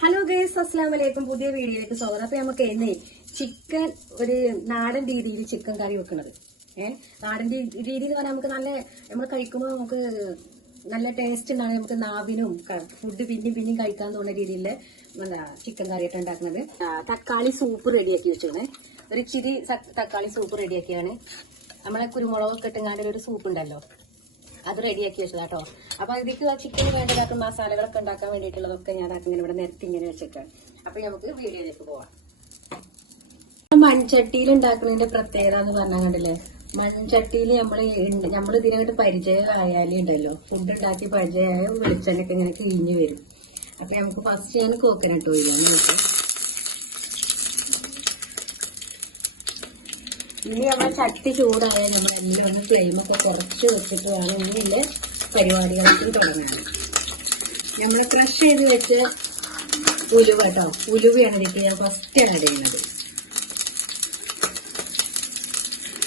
Hello guys അസ്സാം വലൈക്കും പുതിയ വീഡിയോയിലേക്ക് സ്വാഗതം. അപ്പൊ നമുക്ക് എന്നേ ചിക്കൻ ഒരു നാടൻ രീതിയിൽ ചിക്കൻ കറി വെക്കുന്നത്. ഏഹ് നാടൻ രീതി എന്ന് പറഞ്ഞാൽ നമുക്ക് നല്ല നമ്മൾ കഴിക്കുമ്പോൾ നമുക്ക് നല്ല ടേസ്റ്റ് ഉണ്ടാണ് നമുക്ക് നാവിനും ഫുഡ് പിന്നെയും പിന്നെയും കഴിക്കാൻ തോന്നുന്ന രീതിയിൽ എന്താ ചിക്കൻ കറിയൊക്കെ ഉണ്ടാക്കുന്നത്. തക്കാളി സൂപ്പ് റെഡിയാക്കി വെച്ചോണേ ഒരു ഇച്ചിരി തക്കാളി സൂപ്പ് റെഡിയാക്കിയാണ് നമ്മളെ കുരുമുളകൊക്കെ ഇട്ടുങ്ങാണ്ട് ഒരു സൂപ്പ് ഉണ്ടല്ലോ. അത് റെഡിയാക്കി വെച്ചതാട്ടോ. അപ്പൊ ഇതിക്ക് ചിക്കൻ വേണ്ടതാക്ക മസാലകളൊക്കെ ഉണ്ടാക്കാൻ വേണ്ടിയിട്ടുള്ളതൊക്കെ ഞാൻ ഇങ്ങനെ ഇവിടെ നിരത്തി ഇങ്ങനെ വെച്ചിട്ടാണ് അപ്പൊ നമുക്ക് വീഡിയോയിലേക്ക് പോവാം. മൺചട്ടിയിൽ ഉണ്ടാക്കുന്നതിന്റെ പ്രത്യേകത എന്ന് പറഞ്ഞാൽ കണ്ടില്ലേ? മൺചട്ടിയിൽ നമ്മൾ നമ്മൾ ഇതിനായിട്ട് പരിചയമായാലേ ഉണ്ടല്ലോ. ഫുഡ് ഉണ്ടാക്കി പരിചയമായ വെളിച്ചെണ്ണൊക്കെ ഇങ്ങനെ കിഴിഞ്ഞു വരും. അപ്പൊ നമുക്ക് ഫസ്റ്റ് ഞാൻ കോക്കനട്ട് ഓയിലാണ് നോക്കാം ഇനി നമ്മളെ ചട്ടി ചൂടായാൽ നമ്മളെല്ലാം ഒന്ന് ഫ്ലെയിമൊക്കെ കുറച്ച് വെച്ചിട്ട് വേണം ഇനിയുള്ള പരിപാടികൾക്ക് തുടങ്ങാൻ. നമ്മൾ ക്രഷ് ചെയ്ത് വെച്ച ഉലുവ കേട്ടോ ഉലുവയാണ് ഇതിക്ക് ഞാൻ ആഡ് ചെയ്യുന്നത്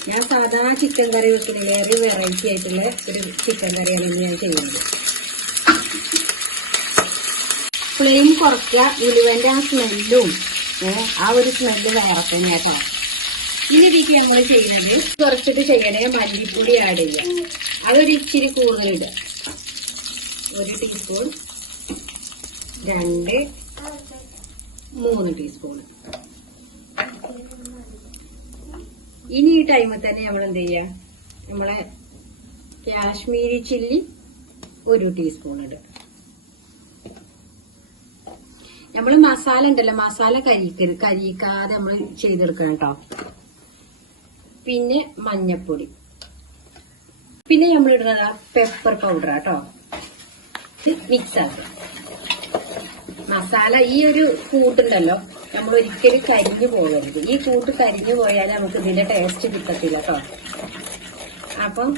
ഞാൻ സാധാരണ ചിക്കൻ കറി വെക്കുന്നതിലേറെ വെറൈറ്റി ആയിട്ടുള്ള ഒരു ചിക്കൻ കറിയാണ് ഞാൻ ചെയ്യുന്നത്. ഫ്ലെയിം കുറയ്ക്കുക. ഉലുവന്റെ ആ സ്മെല്ലും ആ ഒരു സ്മെല്ല് വേറെ തന്നെയാണ് കേട്ടോ ഇനി ഇതിക്ക് നമ്മൾ ചെയ്യുന്നത് കുറച്ചിട്ട് ചെയ്യണേ മല്ലിപ്പൊടി ആഡ് ചെയ്യാം അതൊരു ഇച്ചിരി കൂടുതലിട ഒരു ടീസ്പൂൺ രണ്ട് മൂന്ന് ടീസ്പൂൺ ഇനി ഈ ടൈമിൽ തന്നെ നമ്മൾ എന്ത് ചെയ്യുക? നമ്മളെ കാശ്മീരി ചില്ലി ഒരു ടീസ്പൂൺ ഇടുക. നമ്മൾ മസാല ഉണ്ടല്ലോ മസാല കരിക്കരുത് കരിക്കാതെ നമ്മൾ ചെയ്തെടുക്കണം കേട്ടോ. പിന്നെ മഞ്ഞപ്പൊടി. പിന്നെ നമ്മൾ ഇടുന്നത് പെപ്പർ പൗഡർ കേട്ടോ മിക്സ് ആക്കുക. മസാല ഈ ഒരു കൂട്ടുണ്ടല്ലോ നമ്മൾ ഒരിക്കലും കരിഞ്ഞു പോകരുത്. ഈ കൂട്ട് കരിഞ്ഞു പോയാൽ നമുക്ക് ഇതിന്റെ ടേസ്റ്റ് കിട്ടത്തില്ല കേട്ടോ അപ്പം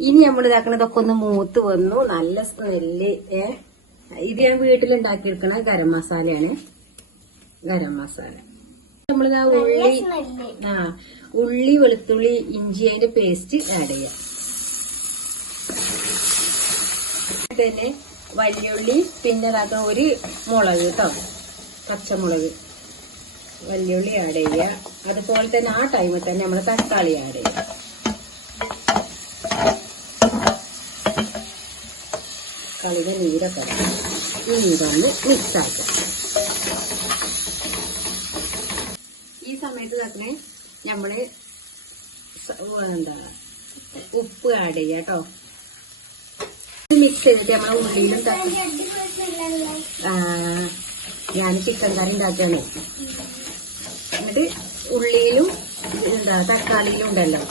ഇനി നമ്മൾ ഇതാക്കണതൊക്കെ ഒന്ന് മൂത്ത് വന്നു. നല്ല സ്മെല്ല് ഏ? ഇത് ഞാൻ വീട്ടിലുണ്ടാക്കിയെടുക്കണ ഗരം മസാലയാണ്. ഗരം മസാല. നമ്മളിതാ ഉള്ളി ആ ഉള്ളി വെളുത്തുള്ളി ഇഞ്ചി അതിന്റെ പേസ്റ്റ് ആഡ് ചെയ്യാം. തന്നെ വലിയുള്ളി പിന്നെ അതാ ഒരു മുളക് കേട്ടോ പച്ചമുളക്. വലിയുള്ളി ആഡ് ചെയ്യുക അതുപോലെ തന്നെ ആ ടൈമിൽ തന്നെ നമ്മൾ തക്കാളി ആഡ് ചെയ്യുക തക്കാളിയുടെ നീരൊക്കെ ഈ ഇനി ഇതൊന്ന് മിക്സ് ആക്കാം ഈ സമയത്ത് തന്നെ നമ്മൾ എന്താ ഉപ്പ് ആഡ് ചെയ്യ കേട്ടോ മിക്സ് ചെയ്തിട്ട് നമ്മളെ ഉള്ളിയിലും ഞാൻ ചിക്കൻ കറി ഉണ്ടാക്കുകയാണ് എന്നിട്ട് ഉള്ളിയിലും എന്താ തക്കാളിയിലും ഉണ്ടല്ലോ.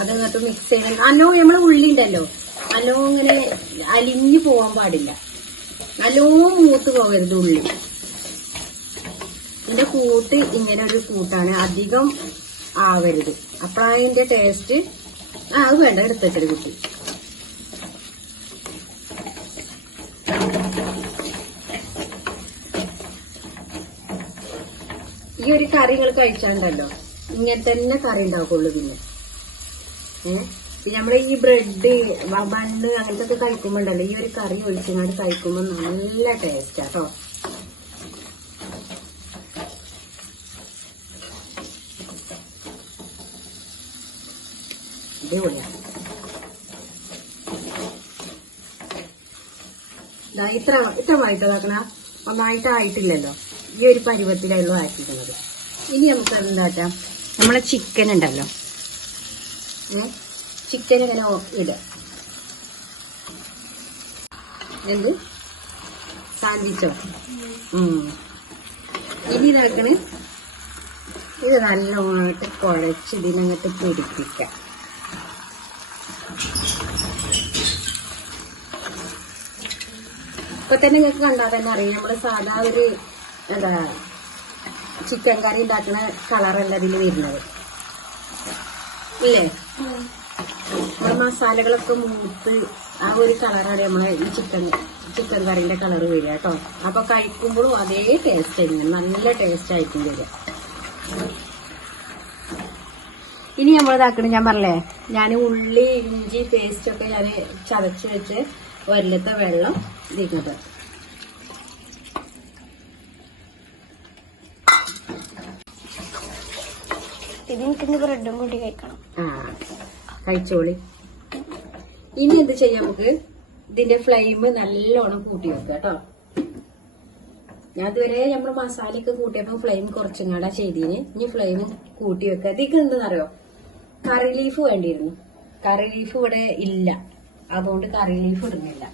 അതങ്ങോട്ട് മിക്സ് ചെയ്യണം അല്ലോ നമ്മളെ ഉള്ളി ഉണ്ടല്ലോ. അല്ലോ ഇങ്ങനെ അലിഞ്ഞു പോവാൻ പാടില്ല. നല്ലോ മൂത്ത് പോകരുത് ഉള്ളി. ഇതിന്റെ കൂട്ട് ഇങ്ങനെ ഒരു കൂട്ടാണ്. അധികം ആവരുത്. അപ്പൊ അതിന്റെ ടേസ്റ്റ് ആ അത് വേണ്ട. എടുത്തൊരു കുട്ടി. ഈ ഒരു കറി നിങ്ങൾ കഴിച്ചാണ്ടല്ലോ. ഇങ്ങനെ തന്നെ കറി ഉണ്ടാക്കുള്ളൂ പിന്നെ. ഏഹ് നമ്മളെ ഈ ബ്രെഡ് ബണ്ണ് അങ്ങനത്തെ ഒക്കെ കഴിക്കുമ്പോണ്ടല്ലോ ഈ ഒരു കറി ഒഴിച്ചുകൊണ്ട് കഴിക്കുമ്പോ നല്ല ടേസ്റ്റ് അടിപൊളിയാണ് ഇത്ര ഇത്ര വൈകിട്ടാക്കണ നന്നായിട്ട് ആയിട്ടില്ലല്ലോ. ഈ ഒരു പരുവത്തിലുള്ള ആക്കിക്കുന്നത് ഇനി നമുക്ക് എന്താക്കാം നമ്മളെ ചിക്കൻ ഉണ്ടല്ലോ. ചിക്കൻ ഇങ്ങനെ ഇടുക. എന്ത്? ഉം. ഇനി ഇതാക്കണേ. ഇത് നല്ലോണമായിട്ട് കുഴച്ച് ഇതിനകത്ത് പിടിപ്പിക്കാം ഇപ്പൊ തന്നെ നിങ്ങൾക്ക് കണ്ടാൽ തന്നെ അറിയാം. നമ്മൾ സാധാ ഒരു എന്താ ചിക്കൻ കറി ഉണ്ടാക്കുന്ന കളറല്ല ഇതിൽ വരുന്നത്. ഇല്ലേ? നമ്മളെ മസാലകളൊക്കെ മൂത്ത് ആ ഒരു കളറാണ് നമ്മളെ ഈ ചിക്കൻ ചിക്കൻ കറിന്റെ കളർ വരിക കേട്ടോ. അപ്പൊ കഴിക്കുമ്പോഴും അതേ ടേസ്റ്റ് ആയിരിക്കും നല്ല ടേസ്റ്റ് ആയിരിക്കും വരിക. ഇനി നമ്മൾ ഞാൻ പറഞ്ഞേ ഞാൻ ഉള്ളി ഇഞ്ചി പേസ്റ്റ് ഒക്കെ ഞാൻ ചതച്ച് വെച്ച് ഒരലത്തെ വെള്ളം ഇതിങ്ങോട്ട് ബ്രെഡും കൂടി കഴിക്കണം. ആ കഴിച്ചോളി. ഇനി എന്ത് ചെയ്യാം നമുക്ക്? ഇതിന്റെ ഫ്ലെയിം നല്ലോണം കൂട്ടി വെക്കുക കേട്ടോ. ഞാൻ ഇതുവരെ നമ്മൾ മസാലയൊക്കെ കൂട്ടിയപ്പോ ഫ്ലെയിം കുറച്ചും കൂടെ ചെയ്തിന്. ഇനി ഫ്ലെയിം കൂട്ടി വെക്കുക ഇതിക്ക് എന്താണെന്നറിയോ കറി ലീഫ് വേണ്ടിയിരുന്നു. കറി ലീഫ് ഇവിടെ ഇല്ല. അതുകൊണ്ട് കറി ലീഫ് ഇടുന്നില്ല.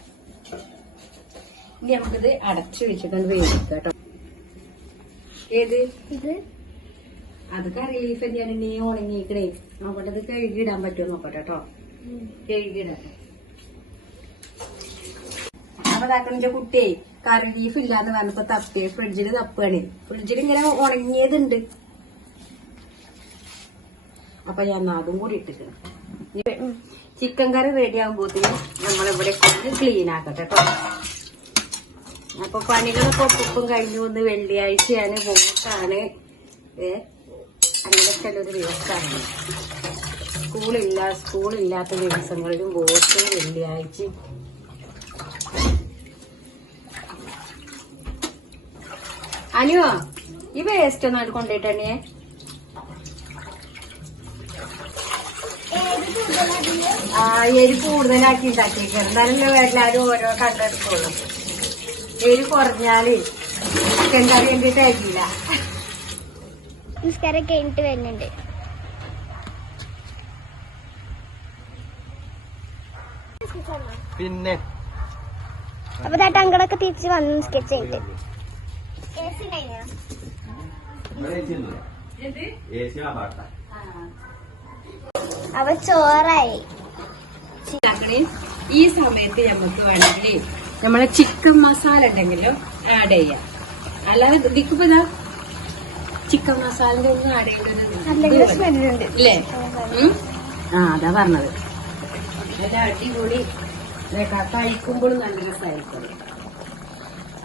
ഇനി നമുക്കിത് അടച്ചു വെച്ചിട്ടുണ്ട് വേവിക്കാം കേട്ടോ. ഏത്? ഇത്? അത് കറി ലീഫ് തന്നെയാണ് നീ ഉണങ്ങിക്കണേ നോക്കട്ടെ ഇത് കഴുകിയിടാൻ പറ്റുമോ നോക്കട്ടെ കേട്ടോ. കഴുകിയിടട്ടെ അപ്പൊ കുട്ടിയെ കറി ലീഫ് ഇല്ലാന്ന് പറഞ്ഞപ്പോ തപ്പി ഫ്രിഡ്ജിൽ തപ്പാണ്. ഫ്രിഡ്ജിൽ ഇങ്ങനെ ഉണങ്ങിയതുണ്ട്. അപ്പൊ ഞാൻ അതും കൂടി ഇട്ടിട്ടുണ്ട്. ചിക്കൻ കറി റെഡി ആകുമ്പോഴത്തേക്കും നമ്മളിവിടെ കുറച്ച് ക്ലീൻ ആക്കട്ടെ കേട്ടോ അപ്പൊ പണികളൊക്കെ ഒപ്പം കഴിഞ്ഞു. വന്ന് വെള്ളിയാഴ്ചയാണ് വോട്ടാണ്. അങ്ങനെ അങ്ങനെയൊക്കെ ഒരു ദിവസമാണ്. സ്കൂളില്ല സ്കൂളില്ലാത്ത ദിവസങ്ങളിലും വോട്ട് വെള്ളിയാഴ്ച. അനുവോ ഈ വേസ്റ്റ് ഒന്നും കൊണ്ടുപോയിട്ടേ ആ എരി കൂടുതലാക്കി ഉണ്ടാക്കിയേക്കാണ് എന്നാലല്ലേ എല്ലാരും ഓരോ കണ്ടെടുക്കുള്ളൂ എരി കുറഞ്ഞാൽ ചിക്കൻ കറി എന്റെ തികയില്ല. നിസ്കാരം കഴിഞ്ഞിട്ട് വരുന്നുണ്ട്. പിന്നെ? അപ്പൊ ദാ ടങ്കളൊക്കെ തിരിച്ച് വന്ന് സി കഴിഞ്ഞിട്ട് അപ്പൊ ചോറായി. ഈ സമയത്ത് നമുക്ക് വേണമെങ്കിൽ നമ്മളെ ചിക്കൻ മസാല ഉണ്ടെങ്കിലും ആഡ് ചെയ്യാം. അല്ലാതെ ഇതിക്കിപ്പോ ഇതാ ചിക്കൻ മസാലന്റെ ഒന്നും ആഡ് ചെയ്യുന്നത് അല്ലേ ആ അതാ പറഞ്ഞത്. അടിപൊളി. കഴിക്കുമ്പോഴും നല്ല രസമായിരിക്കും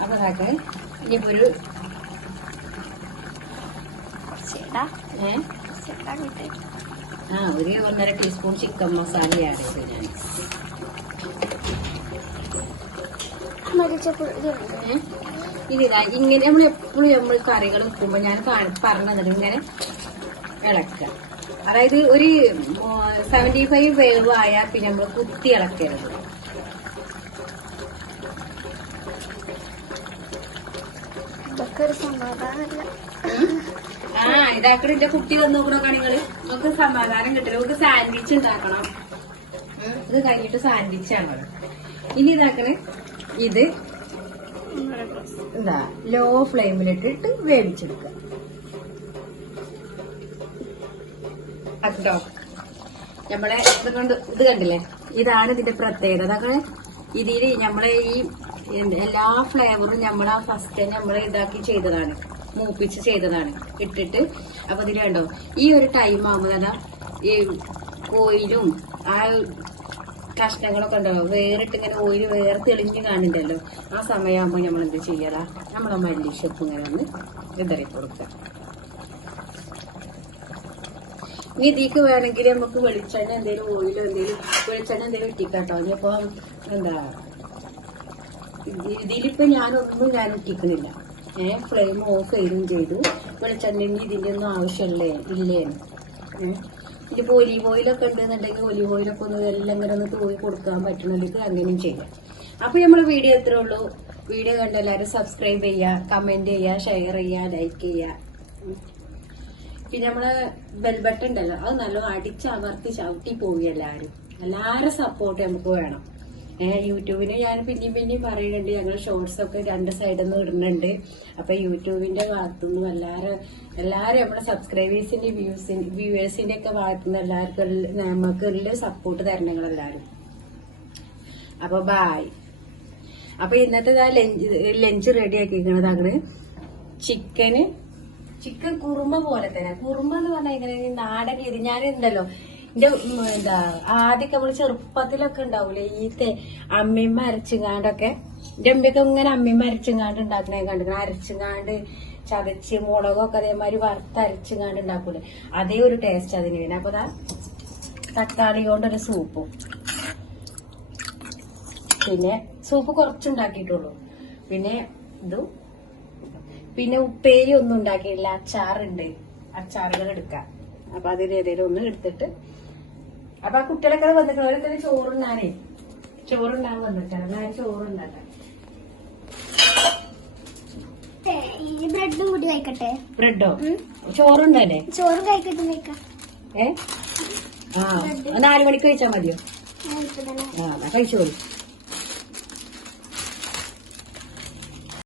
അപ്പൊ ഇതാക്കെ ഇനിയിപ്പോ ഒരു ചേട്ടാ. ഏ? ചേട്ടാ കിട്ടി ആ ഒരു ഒന്നര ടീസ്പൂൺ ചിക്കൻ മസാല ആഡ് ചെയ്ത്. ഞാൻ? ഇനി ഇങ്ങനെ നമ്മൾ എപ്പോഴും നമ്മൾ കറികൾ വെക്കുമ്പോൾ ഞാൻ പറഞ്ഞത് ഇങ്ങനെ ഇളക്കുക. അതായത് ഒരു സെവന്റി ഫൈവ് വേവ് ആയാൽ പിന്നെ നമ്മൾ കുത്തി ഇളക്കരുത്. ഇതൊക്കെ ഒരു സമാധാനമല്ല. ആ ഇതാക്കണ എന്റെ കുട്ടി വന്നു നോക്കണ കണികൾ? നമുക്ക് സമാധാനം കിട്ടില്ല നമുക്ക് സാൻഡ്വിച്ച് ഉണ്ടാക്കണം. ഇത് കഴിഞ്ഞിട്ട് സാൻഡ്വിച്ച് ആണ് ഇനി ഇതാക്കണേ ഇത് എന്താ ലോ ഫ്ലെയിമിലിട്ടിട്ട് വേവിച്ചെടുക്കുക. അട്ടോ നമ്മളെ ഇത് കൊണ്ട് ഇത് കണ്ടില്ലേ? ഇതാണ് ഇതിന്റെ പ്രത്യേകത. അതൊക്കെ ഇതിൽ നമ്മളെ ഈ എല്ലാ ഫ്ലേവറും നമ്മൾ ആ ഫസ്റ്റ് നമ്മളെ ഇതാക്കി ചെയ്തതാണ്. മൂപ്പിച്ച് ചെയ്തതാണ്. ഇട്ടിട്ട് അപ്പൊ ഇതിൽ ഈ ഒരു ടൈം ആകുമ്പോൾ തന്നെ ഈ ഓയിലും ആ കഷ്ണങ്ങളൊക്കെ ഉണ്ടാവും വേറിട്ട് ഇങ്ങനെ ഓയിൽ വേറെ തെളിഞ്ഞ് കാണില്ലല്ലോ. ആ സമയമാകുമ്പോൾ നമ്മൾ എന്ത് ചെയ്യാ നമ്മളെ മല്ലിഷപ്പ് ഇങ്ങനെ ഒന്ന് ഇതറി കൊടുക്കുക. ഇനി ഇതിക്ക് വേണമെങ്കിൽ നമുക്ക് വെളിച്ചെണ്ണ എന്തെങ്കിലും ഓയിലോ എന്തെങ്കിലും വെളിച്ചെണ്ണ എന്തെങ്കിലും ഇട്ടിക്കാട്ടോ. ഇനിയിപ്പോ എന്താ ഇതിലിപ്പോ ഞാനൊന്നും ഞാൻ ഇട്ടിക്കണില്ല. ഏഹ് ഫ്ലെയിം ഓഫ് ചെയ്യുകയും ചെയ്തു. വെളിച്ചെണ്ണ ഇതിന്റെ ഒന്നും ആവശ്യമില്ലേ ഇല്ലേ? ഇതിപ്പോൾ ഇതിപ്പോ ഒലീവ് ഓയിലൊക്കെ ഉണ്ടെന്നുണ്ടെങ്കിൽ ഒലീവ് ഓയിലൊക്കെ ഒന്ന് എല്ലാം ഇങ്ങനെ ഒന്ന് തൂവി കൊടുക്കാൻ പറ്റണമെങ്കിൽ അങ്ങനെയും ചെയ്യാം. അപ്പോൾ നമ്മളെ വീഡിയോ എത്രേ ഉള്ളൂ. വീഡിയോ കണ്ട എല്ലാവരും സബ്സ്ക്രൈബ് ചെയ്യുക കമന്റ് ചെയ്യുക ഷെയർ ചെയ്യുക ലൈക്ക് ചെയ്യുക. പിന്നെ നമ്മളെ ബെൽ ബട്ടൺ ഉണ്ടല്ലോ അത് നല്ലോണം അടിച്ചമർത്തി ചവിട്ടി പോവുക എല്ലാവരും. എല്ലാവരും സപ്പോർട്ട് നമുക്ക് വേണം. യൂട്യൂബിന് ഞാൻ പിന്നെയും പിന്നെയും പറയുന്നുണ്ട് ഞങ്ങൾ ഷോർട്സ് ഒക്കെ രണ്ട് സൈഡിൽ നിന്ന് ഇടുന്നുണ്ട്. അപ്പൊ യൂട്യൂബിന്റെ ഭാഗത്തുനിന്നും എല്ലാവരും എല്ലാവരും നമ്മുടെ സബ്സ്ക്രൈബേഴ്സിന്റെ വ്യൂസിന്റെ വ്യൂവേഴ്സിന്റെ ഒക്കെ ഭാഗത്തുനിന്ന് എല്ലാവർക്കും എല്ല- നമുക്ക് എല്ലാം സപ്പോർട്ട് തരണം എല്ലാരും. അപ്പൊ ബായ് അപ്പൊ ഇന്നത്തെ ലഞ്ച് ലഞ്ച് റെഡി ആക്കിയിരിക്കണത് അങ്ങനെ ചിക്കന് ചിക്കൻ കുറുമ പോലെ തന്നെ. കുറുമ എന്ന് പറഞ്ഞാൽ ഇങ്ങനെ നാടൻ രീതി എന്തല്ലോ എന്റെ എന്താ ആദ്യമൊക്കെ നമ്മൾ ചെറുപ്പത്തിലൊക്കെ ഉണ്ടാവൂലേ ഈ തേ അമ്മിമ്മ അരച്ചുങ്ങാണ്ടൊക്കെ എന്റെ അമ്മയൊക്കെ ഇങ്ങനെ അമ്മയും അരച്ചുങ്ങാണ്ട് ഉണ്ടാക്കണേ കണ്ടിരിക്കണം അരച്ചുങ്ങാണ്ട് ചതച്ച് മുളകൊക്കെ അതേമാതിരി വറുത്ത് അരച്ചുങ്ങാണ്ട് ഉണ്ടാക്കൂലേ? അതേ ഒരു ടേസ്റ്റ് അതിന് വേണം അപ്പൊ തക്കാളി കൊണ്ടൊരു സൂപ്പും പിന്നെ സൂപ്പ് കുറച്ചുണ്ടാക്കിയിട്ടുള്ളൂ പിന്നെ ഇതും പിന്നെ ഉപ്പേരി ഒന്നും ഉണ്ടാക്കിയില്ല അച്ചാറുണ്ട്. അച്ചാറുകൾ എടുക്കാം. അപ്പൊ അതിൽ ഏതെങ്കിലും ഒന്ന് എടുത്തിട്ട് അപ്പൊ ആ കുട്ടികളൊക്കെ വന്നിട്ടുണ്ട്? അവരൊക്കെ ചോറുണ്ണാനേ. ചോറുണ്ണാൻ വന്നിട്ടാണ്. ഞാൻ ചോറുണ്ടാക്കാൻ ഈ ബ്രെഡും കൂടി കഴിക്കട്ടെ? ബ്രെഡോ? ചോറുണ്ടല്ലേ? ചോറും കഴിക്കട്ടെ കഴിക്കാം. ഏ? ആ നാലു മണിക്ക് കഴിച്ചാ മതിയോ? ആ കഴിച്ചോളൂ.